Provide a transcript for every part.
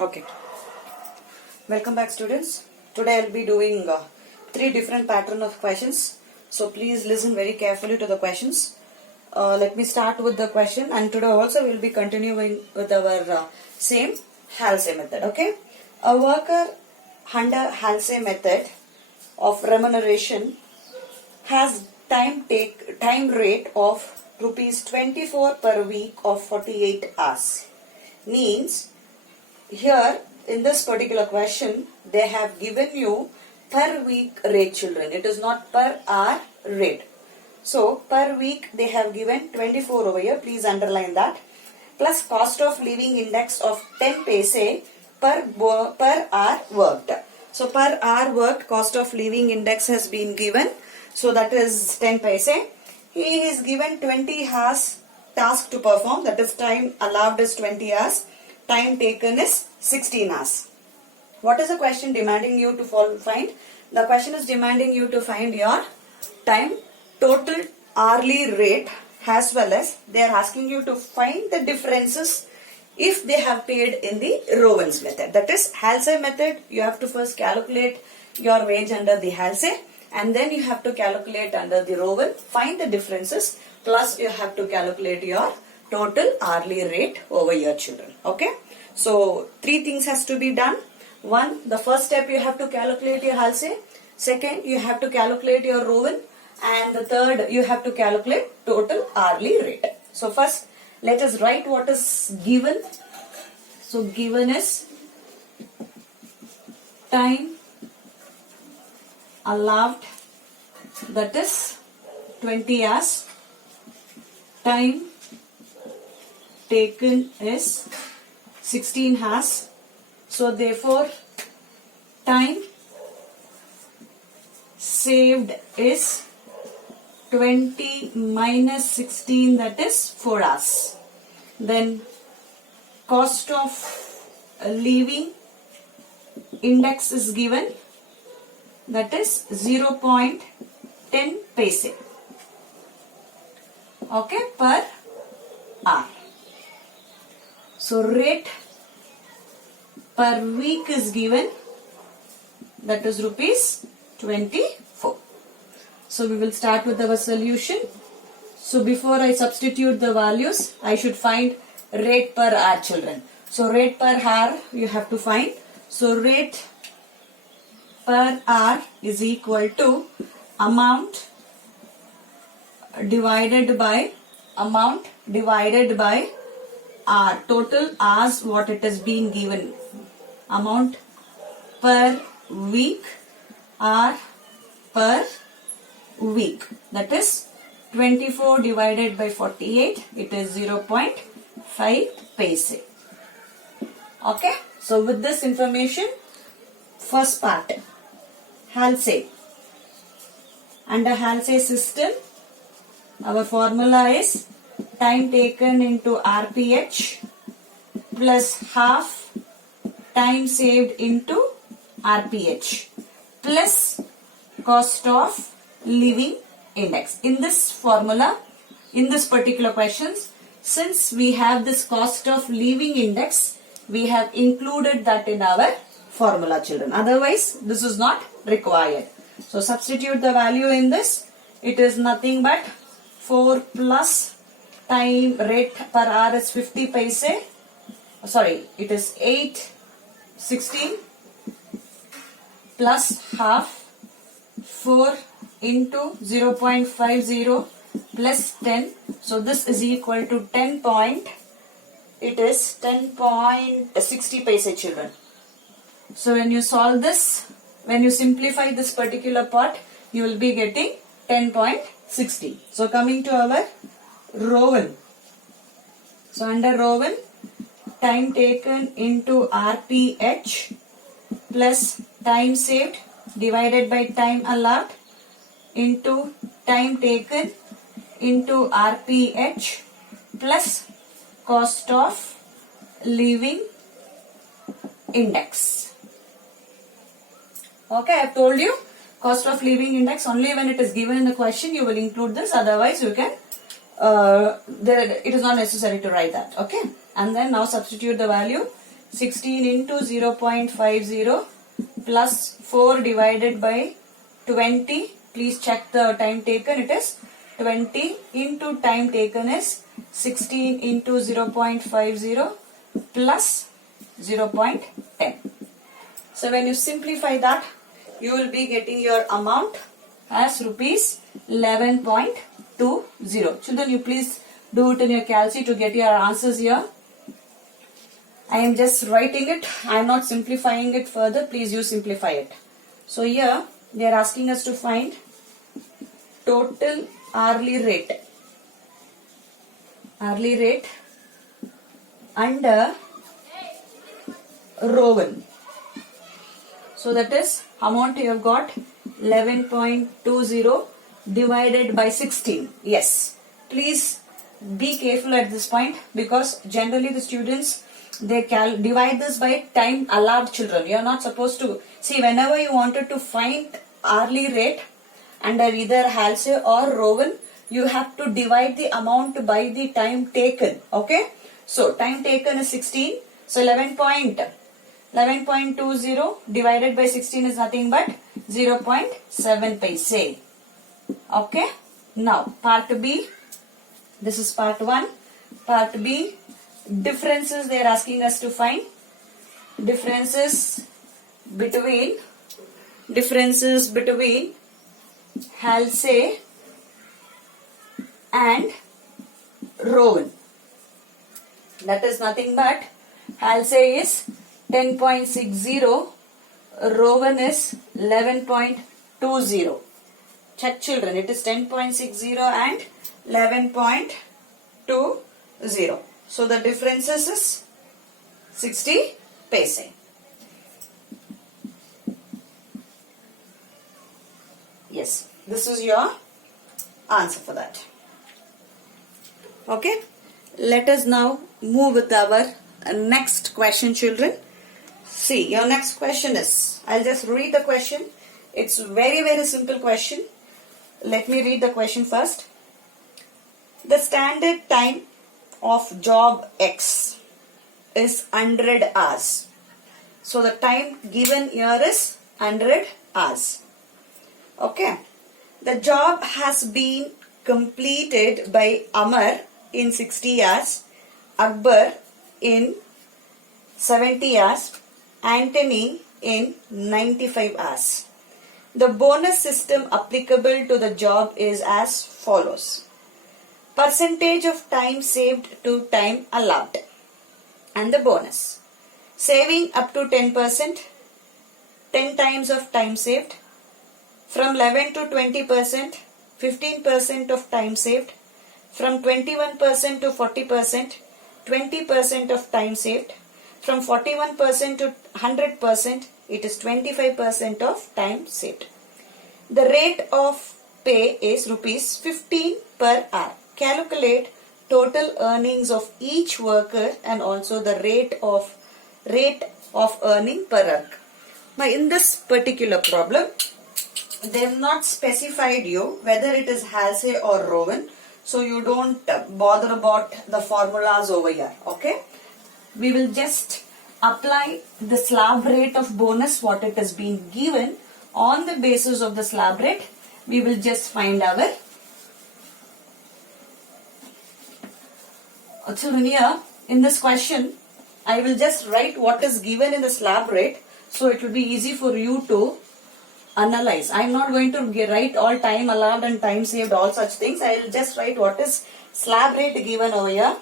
Okay, welcome back students. Today I'll be doing three different pattern of questions. So please listen very carefully to the questions. Let me start with the question, and today also we'll be continuing with our same Halsey method. Okay, a worker under Halsey method of remuneration has time rate of rupees 24 per week of 48 hours. Means here in this particular question they have given you per week rate, children. It is not per hour rate. So per week they have given 24 over here. Please underline that. Plus cost of living index of 10 paise per hour worked. So per hour worked cost of living index has been given. So that is 10 paise. He is given 20 hours task to perform. That is time allowed is 20 hours. Time taken is 16 hours. What is the question demanding you to find? The question is demanding you to find your time total hourly rate, as well as they are asking you to find the differences if they have paid in the Rowan's method. That is Halsey method. You have to first calculate your wage under the Halsey, and then you have to calculate under the Rowan, find the differences, plus you have to calculate your total hourly rate over your children. Okay, so three things has to be done. One, the first step you have to calculate your Halsey. Second, you have to calculate your Rowan, and the third, you have to calculate total hourly rate. So first, let us write what is given. So given is time allowed, that is 20 hours. Time taken is 16 hours. So therefore time saved is 20 minus 16, that is 4 hours. Then cost of living index is given, that is 0.10 paise. Okay, per hour. So rate per week is given, that is rupees 24. So we will start with our solution. So before I substitute the values, I should find rate per hour, children. So rate per hour you have to find. So rate per hour is equal to amount divided by hour. Total hours what it has been given. Amount per week, hour per week, that is 24 divided by 48, it is 0.5 paise. Okay, so with this information, first part, Halsey. Under Halsey system, our formula is time taken into RPH plus half time saved into RPH plus cost of living index. In this formula, in this particular questions, since we have this cost of living index, we have included that in our formula, children. Otherwise, this is not required. So substitute the value in this. It is nothing but 4 plus time rate per hour is 50 paise. Sorry, it is 8/16 plus half 4 into 0.50 plus 10. So this is equal to 10.60 paise, children. So when you solve this, when you simplify this particular part, you will be getting 10.60. So coming to our Rowan. So under Rowan, time taken into RPH plus time saved divided by time allowed into time taken into RPH plus cost of living index. Okay, I have told you cost of living index only when it is given in the question you will include this, otherwise you can it is not necessary to write that. Okay, and then now substitute the value. 16 into 0.50 plus 4 divided by 20. Please check the time taken. It is 20 into time taken is 16 into 0.50 plus 0.10. So when you simplify that, you will be getting your amount as rupees 11.20. Children, you please do it in your calci to get your answers here. I am just writing it. I am not simplifying it further. Please you simplify it. So here they are asking us to find total hourly rate. Hourly rate under row 1. So that is amount you have got 11.20 divided by 16. Yes. Please be careful at this point because generally the students they divide this by time allowed, children. You are not supposed to see whenever you wanted to find hourly rate under either Halsey or Rowan, you have to divide the amount by the time taken. Okay. So time taken is 16. So 11.20 divided by 16 is nothing but 0.7 paise. Okay. Now part B. This is part 1. Part B. Differences they are asking us to find. Differences between Halsey and Rowan. That is nothing but Halsey is 10.60, Rowan is 11.20. Check, children, it is 10.60 and 11.20. So the differences is 60 paise. Yes, this is your answer for that. Okay, let us now move with our next question, children. See, your next question is, I'll just read the question. It's very, very simple question. Let me read the question first. The standard time of job X is 100 hours. So the time given here is 100 hours. Okay. The job has been completed by Amar in 60 hours, Akbar in 70 hours, Anthony in 95 hours. The bonus system applicable to the job is as follows. Percentage of time saved to time allowed. And the bonus. Saving up to 10%, 10 times of time saved. From 11 to 20%, 15% of time saved. From 21% to 40%, 20% of time saved. From 41% to 100%, it is 25% of time saved. The rate of pay is rupees 15 per hour. Calculate total earnings of each worker and also the rate of earning per hour. Now in this particular problem, they have not specified you whether it is Halsey or Rowan. So you don't bother about the formulas over here. Okay. We will just apply the slab rate of bonus what it has been given. On the basis of the slab rate, we will just find our children. Here in this question, I will just write what is given in the slab rate. So it will be easy for you to analyze. I am not going to write all time allowed and time saved, all such things. I will just write what is slab rate given over here.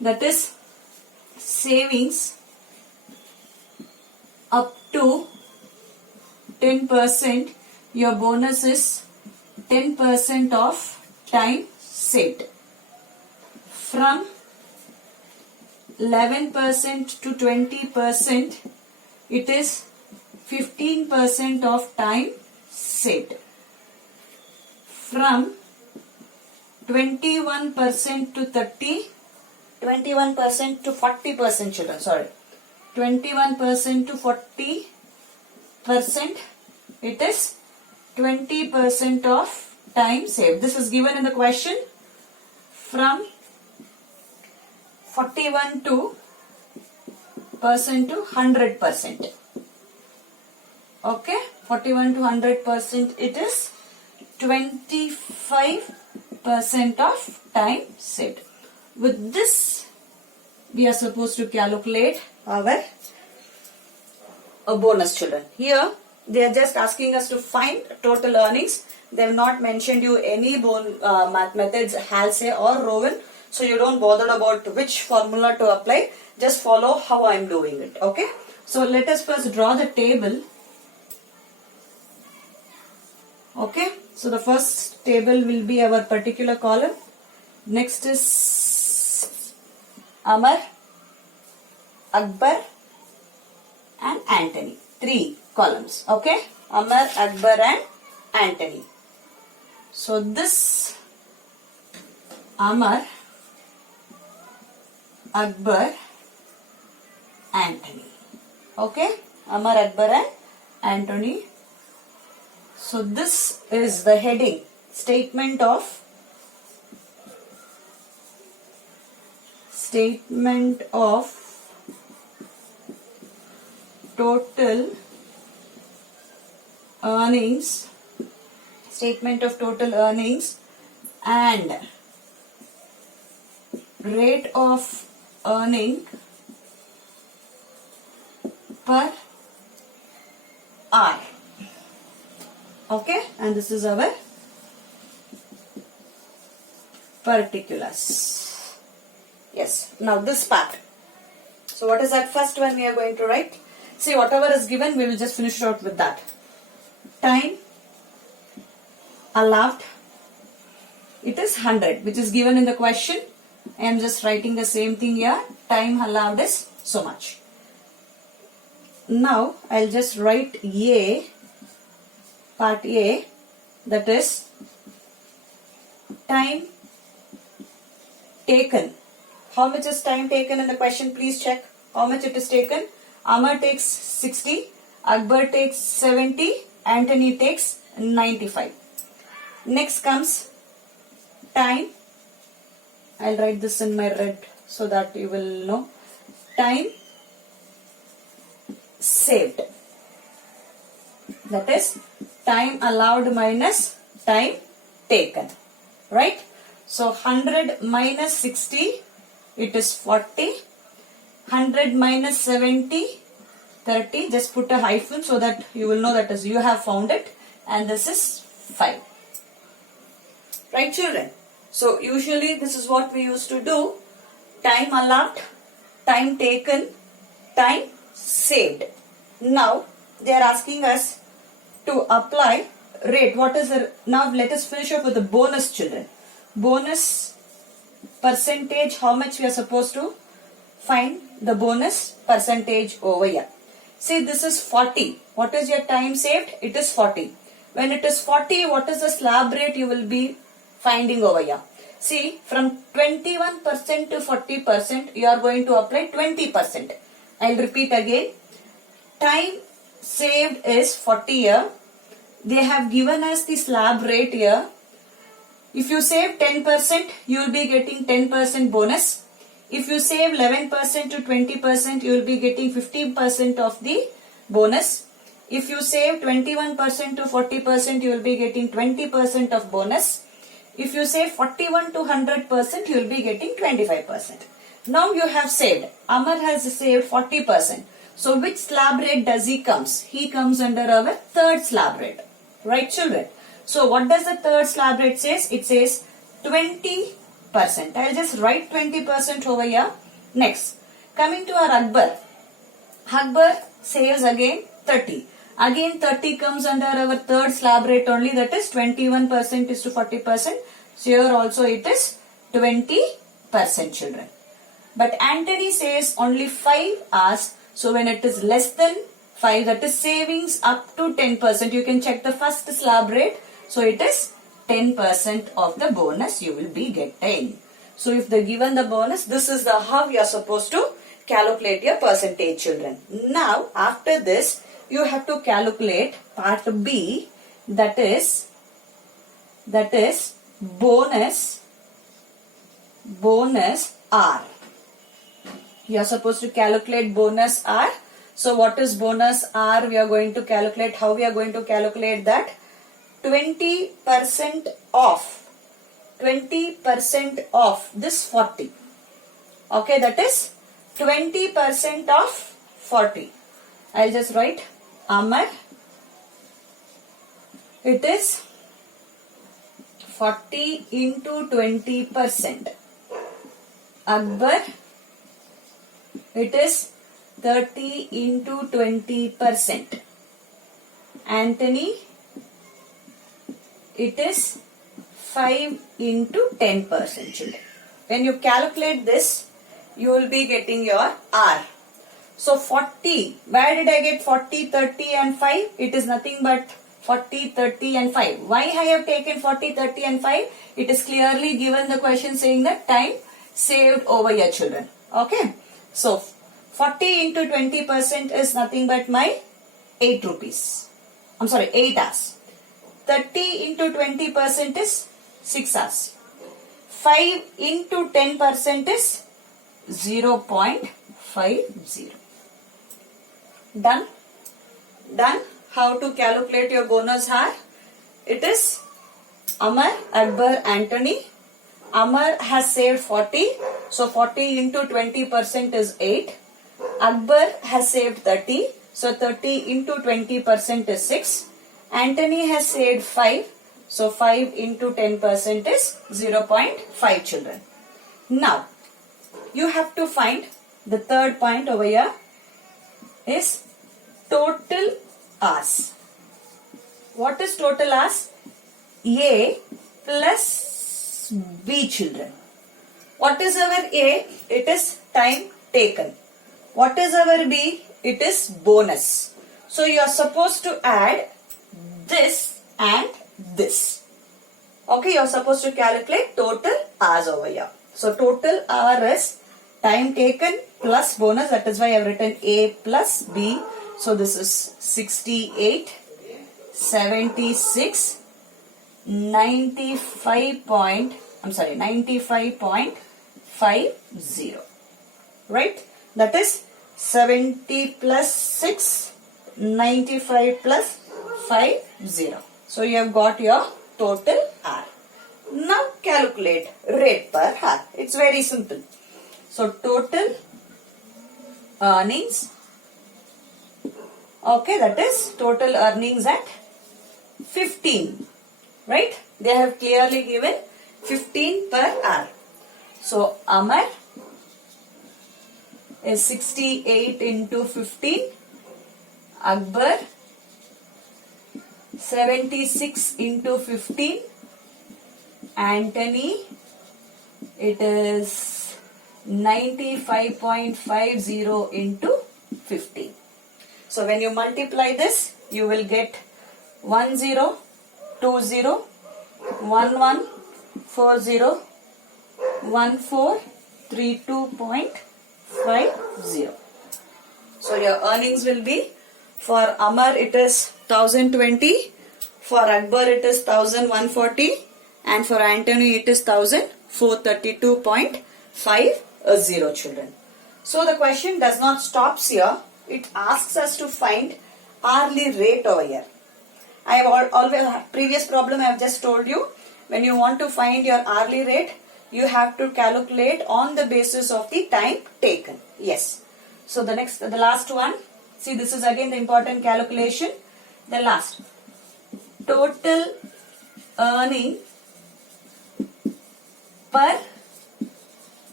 That is savings up to 10%. Your bonus is 10% of time saved. From 11% to 20%, it is 15% of time saved. From 21% to 21% to 40%, children, sorry. 21% to 40%, it is 20% of time saved. This is given in the question. From 41 to to 100%. Okay, 41 to 100%, it is 25% of time saved. With this, we are supposed to calculate our bonus, children. Here, they are just asking us to find total earnings. They have not mentioned you any math methods, Halsey or Rowan. So you don't bother about which formula to apply. Just follow how I am doing it. Okay. So let us first draw the table. Okay. So the first table will be our particular column. Next is Amar, Akbar and Anthony. 3 columns. Okay. Amar, Akbar and Anthony. So this Amar, Akbar, Anthony. Okay. Amar, Akbar and Anthony. So this is the heading. Statement of total earnings. Statement of total earnings and rate of earning per hour. Okay, and this is our particulars. Yes, now this part. So what is that first one we are going to write? See, whatever is given, we will just finish out with that. Time allowed, it is 100, which is given in the question. I am just writing the same thing here. Time allowed is so much. Now, I'll just write A, part A, that is time taken. How much is time taken in the question? Please check how much it is taken. Amar takes 60, Akbar takes 70, Anthony takes 95. Next comes time. I'll write this in my red so that you will know. Time saved. That is time allowed minus time taken. Right? So 100 minus 60, it is 40. 100 minus 70, 30. Just put a hyphen so that you will know that as you have found it. And this is 5. Right, children? So usually this is what we used to do. Time allowed, time taken, time saved. Now they are asking us to apply rate. What is the, now let us finish up with the bonus, children. Bonus percentage, how much we are supposed to find the bonus percentage over here. See, this is 40. What is your time saved? It is 40. When it is 40, what is the slab rate you will be finding over here? See, from 21% to 40%, you are going to apply 20%. I'll repeat again. Time saved is 40 here. They have given us the slab rate here. If you save 10%, you will be getting 10% bonus. If you save 11% to 20%, you will be getting 15% of the bonus. If you save 21% to 40%, you will be getting 20% of bonus. If you save 41 to 100%, you will be getting 25%. Now you have saved. Amar has saved 40%. So which slab rate does he comes? He comes under our third slab rate. Right, children? So what does the third slab rate says? It says 20%. I'll just write 20% over here. Next, coming to our Akbar. Akbar saves again 30. Again 30 comes under our third slab rate only, that is 21% is to 40%. So here also it is 20%, children. But Anthony says only 5 hours. So when it is less than 5, that is savings up to 10%. You can check the first slab rate. So it is 10% of the bonus you will be getting. So if they given the bonus, this is the how you are supposed to calculate your percentage, children. Now after this, you have to calculate part B, that is bonus R. You are supposed to calculate bonus R. So what is bonus R? We are going to calculate. How we are going to calculate that? 20% off. 20% off this 40. Okay, that is 20% of 40. I'll just write Amar. It is 40 into 20%. Akbar, it is 30 into 20%. Anthony, it is 5 into 10%, children. When you calculate this, you will be getting your R. So 40, where did I get 40, 30 and 5? It is nothing but 40, 30 and 5. Why I have taken 40, 30 and 5? It is clearly given the question saying that time saved over your children. Okay. So 40 into 20% is nothing but my 8 rupees. I'm sorry, 8 hours. 30 into 20% is 6 hours. 5 into 10% is 0.50. Done? Done? How to calculate your bonus R? It is Amar, Akbar, Anthony. Amar has saved 40. So 40 into 20% is 8. Akbar has saved 30. So 30 into 20% is 6. Anthony has saved 5. So 5 into 10% is 0.5, children. Now, you have to find the third point over here is total hours. What is total hours? A plus B, children. What is our A? It is time taken. What is our B? It is bonus. So you are supposed to add this and this. Okay, you are supposed to calculate total hours over here. So total hour is time taken plus bonus. That is why I have written A plus B. So this is 68, 76, 95.50. Right? That is 70 plus 6, 95 plus 50. So you have got your total hour. Now calculate rate per hour. It's very simple. So total earnings. Okay, that is total earnings at 15. Right? They have clearly given 15 per hour. So Amar is 68 into 15. Akbar 76 into 15. Anthony, it is 95.50 into 15. So when you multiply this, you will get 1020, 1140, 1432.50. So your earnings will be, for Amar it is 1020, for Akbar it is 1140, and for Anthony it is 1432.50, children. So the question does not stop here. It asks us to find hourly rate over here. I have always, previous problem I have just told you, when you want to find your hourly rate, you have to calculate on the basis of the time taken. Yes. So the last one, see, this is again the important calculation. The last, total earning per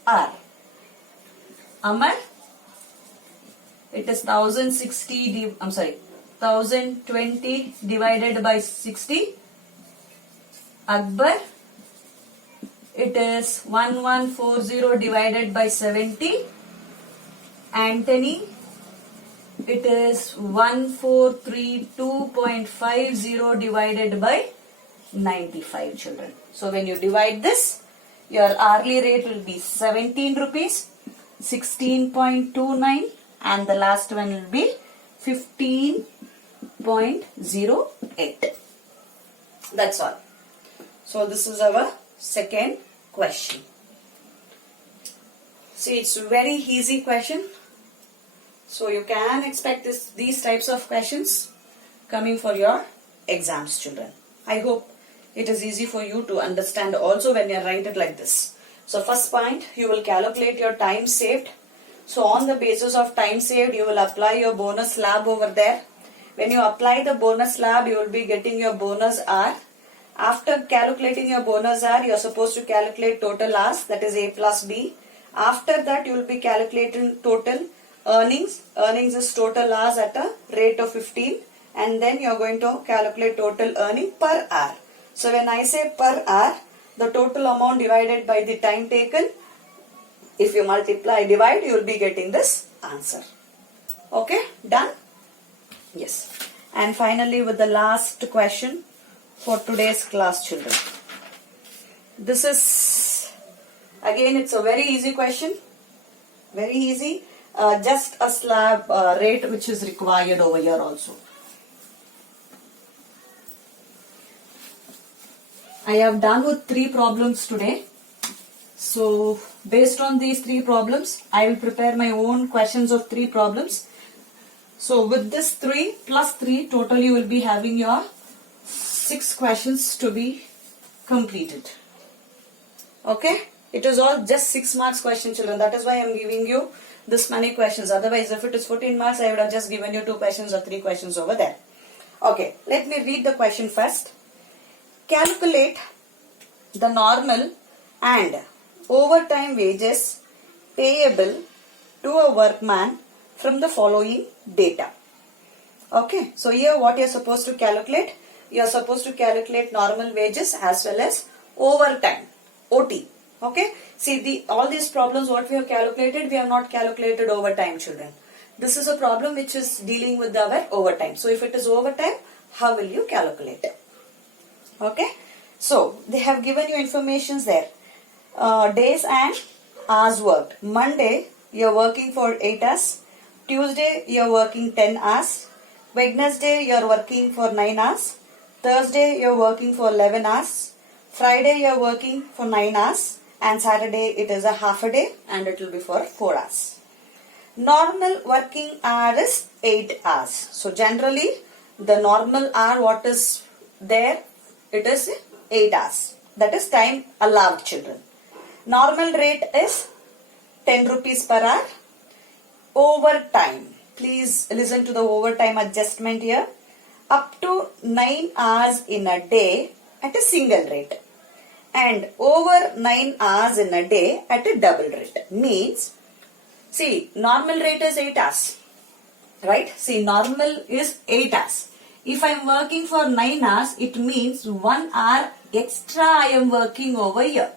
hour. Amar, it is 1020 divided by 60. Akbar, it is 1140 divided by 70. Anthony, it is 1432.50 divided by 95, children. So when you divide this, your hourly rate will be 17 rupees, 16.29, and the last one will be 15.08. That's all. So this is our second question. See, it's very easy question. So you can expect these types of questions coming for your exams, children. I hope it is easy for you to understand also when you write it like this. So first point, you will calculate your time saved. So on the basis of time saved, you will apply your bonus slab over there. When you apply the bonus slab, you will be getting your bonus hour. After calculating your bonus hour, you are supposed to calculate total hours, that is A plus B. After that, you will be calculating total earnings. Earnings is total hours at a rate of 15, and then you are going to calculate total earning per hour. So when I say per hour, the total amount divided by the time taken, if you divide, you will be getting this answer. Okay, done? Yes. And finally, with the last question for today's class, children. This is, again, it's a very easy question. Very easy. Just a slab rate which is required over here also. I have done with 3 problems today. So based on these 3 problems, I will prepare my own questions of 3 problems. So with this 3 plus 3, total you will be having your 6 questions to be completed. Okay? It is all just 6 marks question, children. That is why I am giving you this many questions. Otherwise, if it is 14 marks, I would have just given you 2 questions or 3 questions over there. Okay, let me read the question first. Calculate the normal and overtime wages payable to a workman from the following data. Okay, so here what you are supposed to calculate? You are supposed to calculate normal wages as well as overtime, OT. Okay, see all these problems what we have calculated, we have not calculated overtime, children. This is a problem which is dealing with our overtime. So if it is overtime, how will you calculate it? Okay, so they have given you informations there. Days and hours worked. Monday, you are working for 8 hours. Tuesday, you are working 10 hours. Wednesday, you are working for 9 hours. Thursday, you are working for 11 hours. Friday, you are working for 9 hours. And Saturday, it is a half a day and it will be for 4 hours. Normal working hour is 8 hours. So generally, the normal hour what is there, it is 8 hours. That is time allowed, children. Normal rate is 10 rupees per hour. Overtime. Please listen to the overtime adjustment here. Up to 9 hours in a day at a single rate. And over 9 hours in a day at a double rate. Means, see, normal rate is 8 hours. Right? See, normal is 8 hours. If I am working for 9 hours, it means 1 hour extra I am working over here.